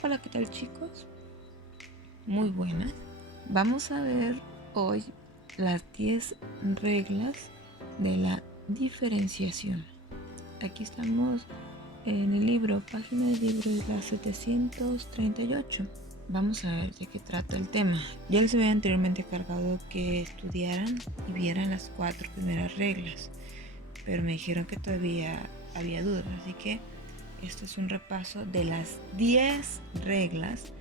Hola, ¿qué tal chicos? Muy buenas. Vamos a ver hoy las 10 reglas de la diferenciación. Aquí estamos en el libro, página del libro es la 738. Vamos a ver de qué trata el tema. Ya les había anteriormente cargado que estudiaran y vieran las 4 primeras reglas, pero me dijeron que todavía había dudas, así que esto es un repaso de las 10 reglas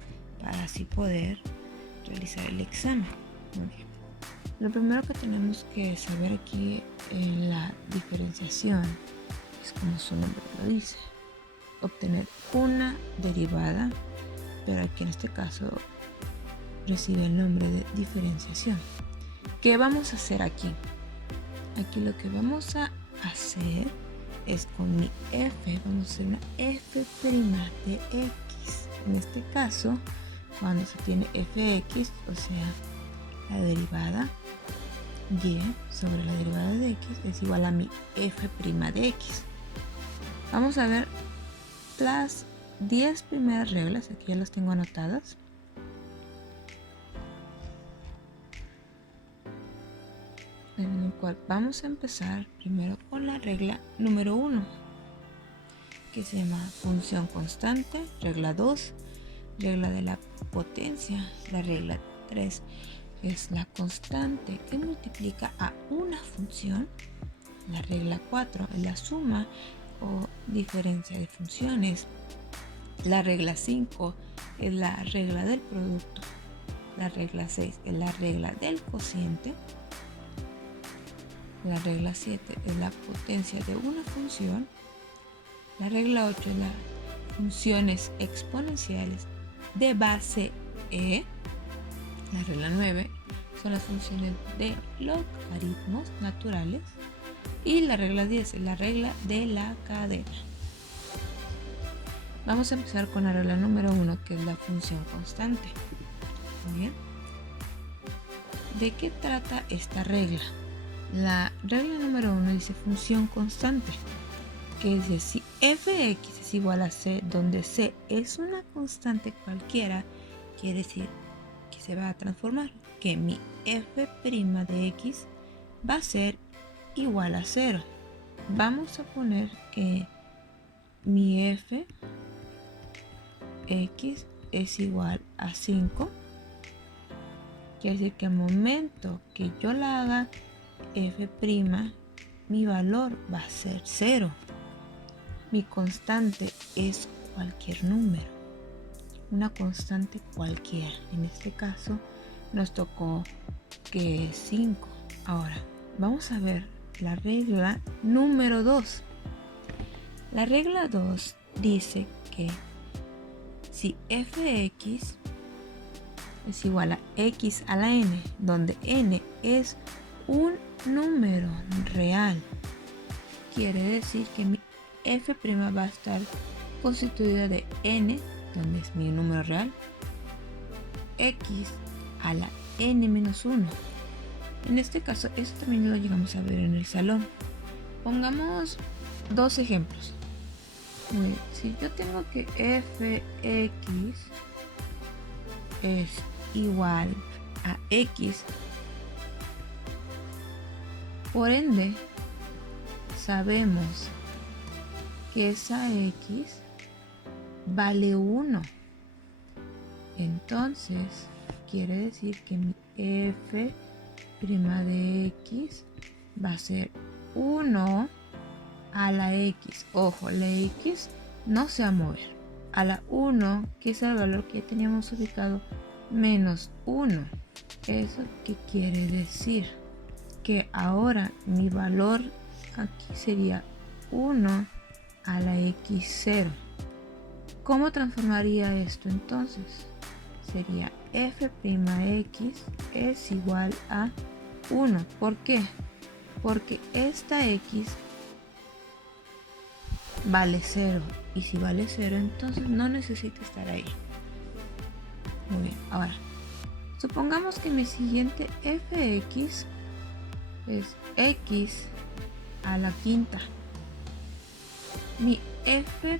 para así poder realizar el examen. Muy bien. Lo primero que tenemos que saber aquí en la diferenciación es como su nombre lo dice, obtener una derivada, pero aquí en este caso recibe el nombre de diferenciación. ¿Qué vamos a hacer aquí? Aquí lo que vamos a hacer es con mi f, vamos a hacer una f' de x. En este caso, cuando se tiene fx, o sea, la derivada y sobre la derivada de x es igual a mi f' de x. Vamos a ver las 10 primeras reglas, aquí ya las tengo anotadas. En el cual vamos a empezar primero con la regla número 1, que se llama función constante, regla 2, regla de la potencia, la regla 3 es la constante que multiplica a una función, la regla 4 es la suma o diferencia de funciones, la regla 5 es la regla del producto, la regla 6 es la regla del cociente, la regla 7 es la potencia de una función, la regla 8 es las funciones exponenciales de base e, la regla 9 son las funciones de logaritmos naturales y la regla 10 es la regla de la cadena. Vamos a empezar con la regla número 1, que es la función constante. Muy bien. ¿De qué trata esta regla? La regla número 1 dice función constante, que dice si fx es igual a c, donde c es una constante cualquiera, quiere decir que se va a transformar, que mi f' de x va a ser igual a 0. Vamos a poner que mi f x es igual a 5. Quiere decir que al momento que yo la haga f', mi valor va a ser 0. Mi constante es cualquier número, una constante cualquiera. En este caso nos tocó que es 5. Ahora vamos a ver la regla número 2. La regla 2 dice que si fx es igual a x a la n, donde n es un número real, quiere decir que mi f' va a estar constituida de n, donde es mi número real, x a la n-1. En este caso, esto también lo llegamos a ver en el salón. Pongamos dos ejemplos. Muy bien. Si yo tengo que fx es igual a x, por ende sabemos que esa x vale 1. Entonces quiere decir que mi f' de x va a ser 1 a la x. Ojo, la x no se va a mover. A la 1, que es el valor que teníamos ubicado, menos 1. ¿Eso qué quiere decir? Que ahora mi valor aquí sería 1 a la x0. ¿Cómo transformaría esto entonces? Sería f' x es igual a 1. ¿Por qué? Porque esta x vale 0. Y si vale 0, entonces no necesita estar ahí. Muy bien, ahora supongamos que mi siguiente fx es x a la quinta. Mi f'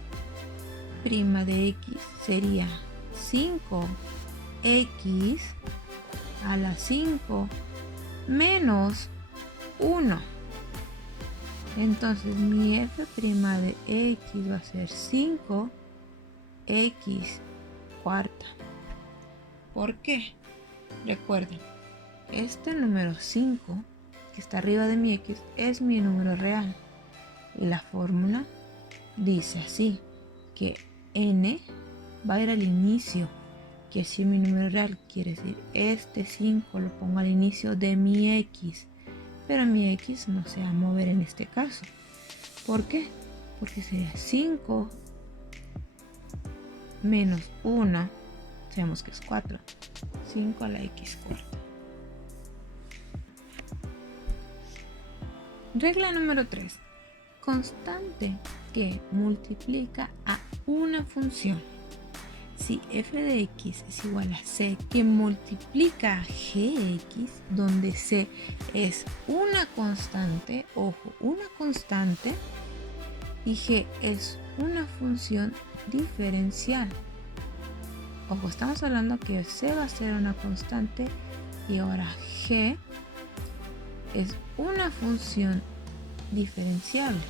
de x sería 5x a la 5 menos 1. Entonces mi f' de x va a ser 5x cuarta. ¿Por qué? Recuerden, este número 5 que está arriba de mi x es mi número real. Y la fórmula dice así, que n va a ir al inicio, que si mi número real quiere decir este 5 lo pongo al inicio de mi x, pero mi x no se va a mover en este caso. ¿Por qué? Porque sería 5 menos 1, sabemos que es 4, 5 a la x cuarta. Regla número 3. Constante que multiplica a una función. Si f de x es igual a c que multiplica a gx, donde c es una constante, ojo, una constante, y g es una función diferencial. Ojo, estamos hablando que c va a ser una constante y ahora g es una función diferenciable.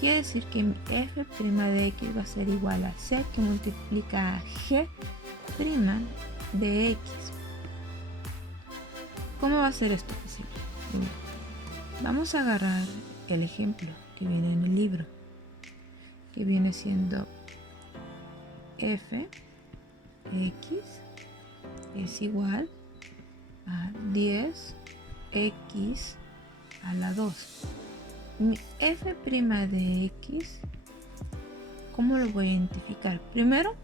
Quiere decir que mi f' de x va a ser igual a c que multiplica a g' de x. ¿Cómo va a ser esto posible? Vamos a agarrar el ejemplo que viene en el libro, que viene siendo f x es igual a 10x a la 2. Mi f' de x, ¿cómo lo voy a identificar? Primero,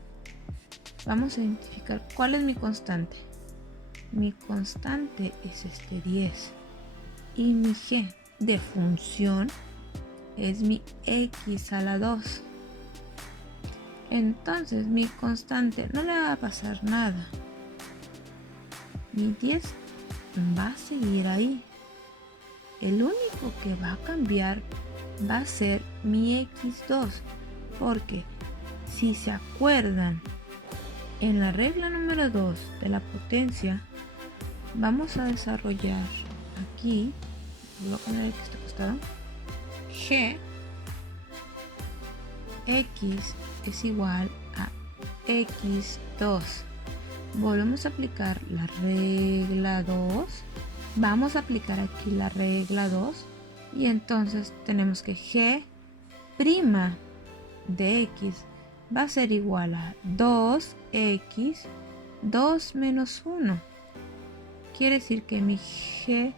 vamos a identificar cuál es mi constante. Mi constante es este 10 y mi g de función es mi x a la 2. Entonces mi constante no le va a pasar nada. Mi 10 va a seguir ahí. El único que va a cambiar va a ser mi x2, porque si se acuerdan, en la regla número 2 de la potencia vamos a desarrollar aquí, voy a poner que está costado, g x es igual a x2. Volvemos a aplicar la regla 2. Vamos a aplicar aquí la regla 2 y entonces tenemos que g' de x va a ser igual a 2x 2 menos 1. Quiere decir que mi g'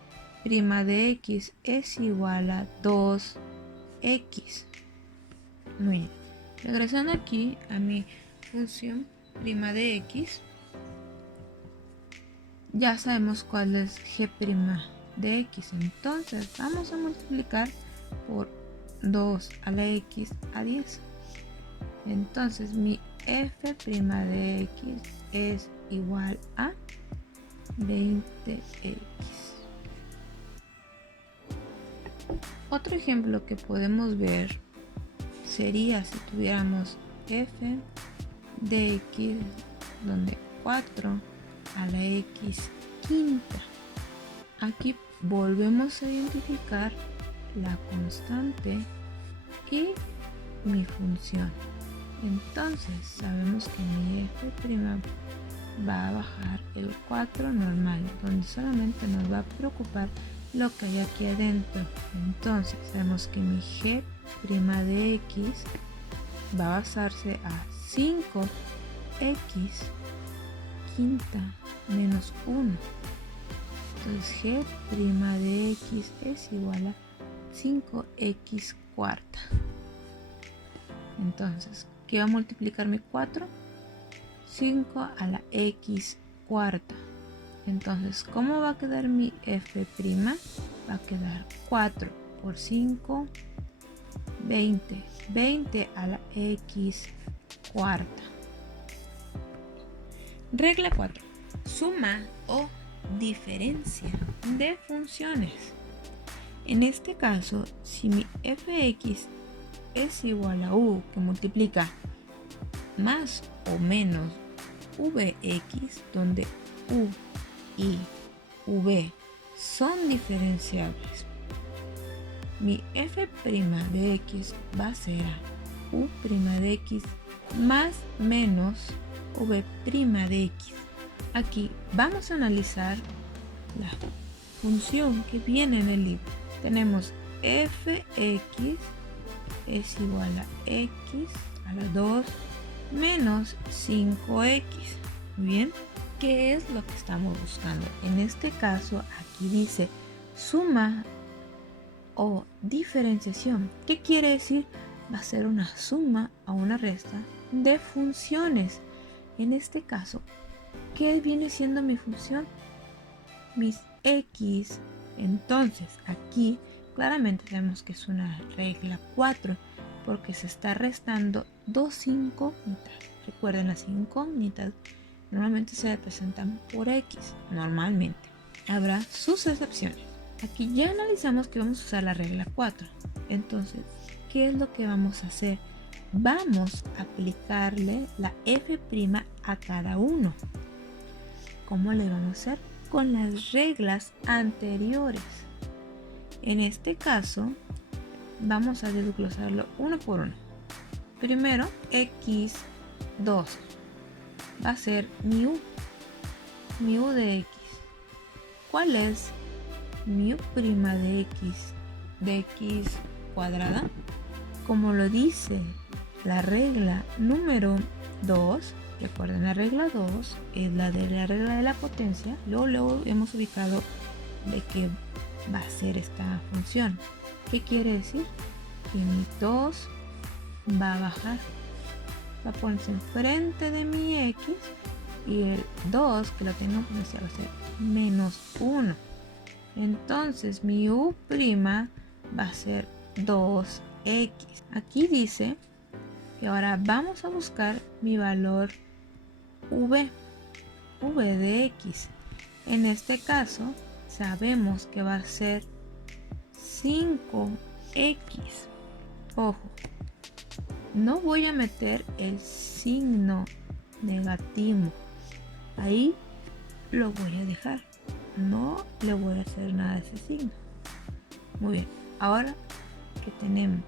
de x es igual a 2x. Muy bien. Regresando aquí a mi función prima de x, ya sabemos cuál es g' de x. Entonces vamos a multiplicar por 2 a la x a 10. Entonces mi f' de x es igual a 20x. Otro ejemplo que podemos ver sería si tuviéramos f de x donde 4 a la x quinta. Aquí volvemos a identificar la constante y mi función. Entonces sabemos que mi f' va a bajar el 4 normal, donde solamente nos va a preocupar lo que hay aquí adentro. Entonces sabemos que mi g' de x va a basarse a 5x quinta menos 1. Entonces g' de x es igual a 5x cuarta. Entonces, ¿qué va a multiplicar mi 4? 5 a la x cuarta. Entonces, ¿cómo va a quedar mi f'? Va a quedar 4 por 5, 20. 20 a la x cuarta. Regla 4. Suma o diferencia de funciones. En este caso, si mi fx es igual a u, que multiplica más o menos Vx, donde U y V son diferenciables. Mi f' de x va a ser a u' de x más menos v' de x. Aquí vamos a analizar la función que viene en el libro. Tenemos fx es igual a x a la 2 menos 5x. Muy bien, ¿qué es lo que estamos buscando? En este caso, aquí dice suma o diferenciación. ¿Qué quiere decir? Va a ser una suma o una resta de funciones. En este caso, ¿qué viene siendo mi función? Mis x. Entonces, aquí claramente vemos que es una regla 4 porque se está restando dos incógnitas. Recuerden, las incógnitas normalmente se representan por x, normalmente. Habrá sus excepciones. Aquí ya analizamos que vamos a usar la regla 4. Entonces, ¿qué es lo que vamos a hacer? Vamos a aplicarle la f' a cada uno. ¿Cómo le vamos a hacer? Con las reglas anteriores. En este caso, vamos a desglosarlo uno por uno. Primero, x2 va a ser mi u de x. ¿Cuál es mi u' de x cuadrada? Como lo dice la regla número 2, recuerden, la regla 2 es la regla de la potencia. Luego hemos ubicado de qué va a ser esta función. ¿Qué quiere decir? Que mi 2 va a bajar, va a ponerse enfrente de mi x, y el 2 que lo tengo potencial va a ser menos 1. Entonces mi u' va a ser 2x. Aquí dice que ahora vamos a buscar mi valor v de x. En este caso sabemos que va a ser 5x. Ojo, no voy a meter el signo negativo, ahí lo voy a dejar, no le voy a hacer nada a ese signo. Muy bien, ahora que tenemos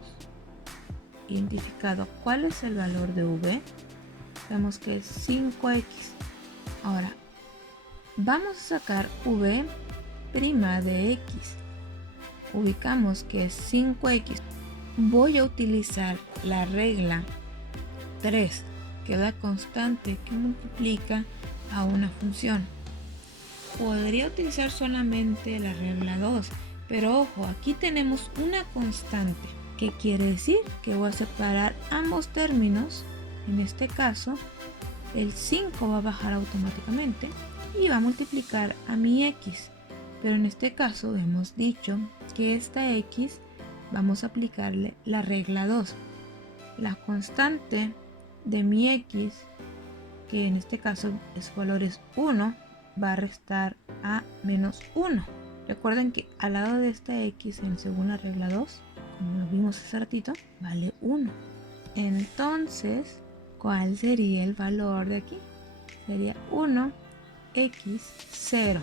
identificado cuál es el valor de v, vemos que es 5x. Ahora vamos a sacar v' de x. Ubicamos que es 5x. Voy a utilizar la regla 3, que es la constante que multiplica a una función. Podría utilizar solamente la regla 2, pero ojo, aquí tenemos una constante. ¿Qué quiere decir? Que voy a separar ambos términos. En este caso, el 5 va a bajar automáticamente y va a multiplicar a mi x. Pero en este caso hemos dicho que esta x vamos a aplicarle la regla 2. La constante de mi x, que en este caso su valor es 1, va a restar a menos 1. Recuerden que al lado de esta x, según la regla 2, como lo vimos hace ratito, vale 1. Entonces, ¿cuál sería el valor de aquí? Sería 1x0,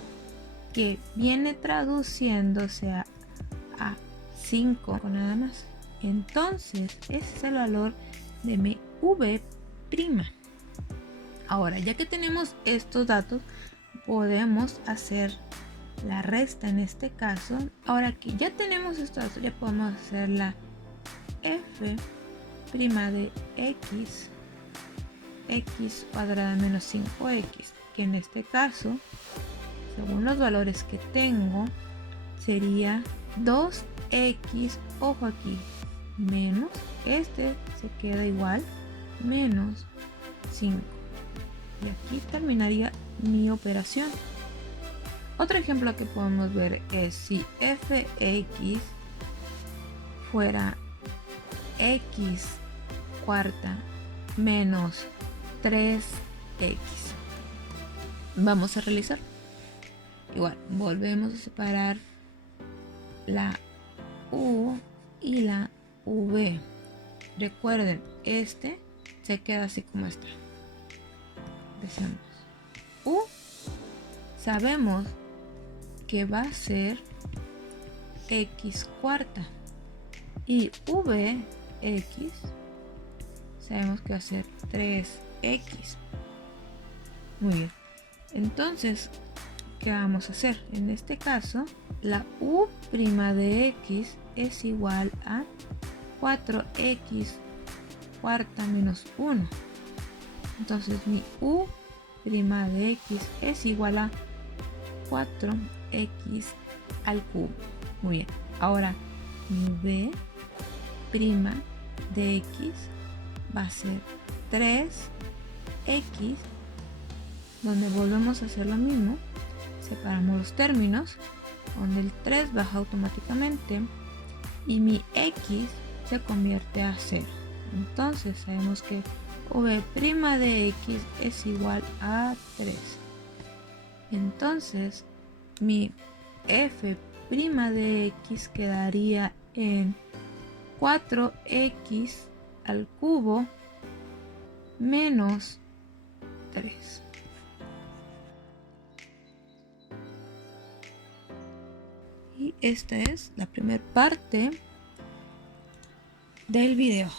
que viene traduciéndose a 5 nada más. Entonces, ese es el valor de mi v'. Ahora, ya que tenemos estos datos, podemos hacer la resta en este caso. Ahora que ya tenemos estos datos, ya podemos hacer la f' de x cuadrada menos 5x, que en este caso, según los valores que tengo, sería 2x, ojo aquí, menos, este se queda igual, menos 5. Y aquí terminaría mi operación. Otro ejemplo que podemos ver es si fx fuera x cuarta menos 3x. Vamos a realizar. Igual, volvemos a separar la u y la v. Recuerden, este se queda así como está. Decimos U, sabemos que va a ser x cuarta, y vx sabemos que va a ser 3x. Muy bien, entonces ¿qué vamos a hacer? En este caso la u' de x es igual a 4x cuarta menos 1. Entonces mi u' de x es igual a 4x al cubo. Muy bien, ahora mi v' de x va a ser 3x, donde volvemos a hacer lo mismo, separamos los términos, donde el 3 baja automáticamente y mi x se convierte a 0. Entonces sabemos que v' de x es igual a 3. Entonces mi f' de x quedaría en 4x al cubo menos 3. Y esta es la primera parte del video.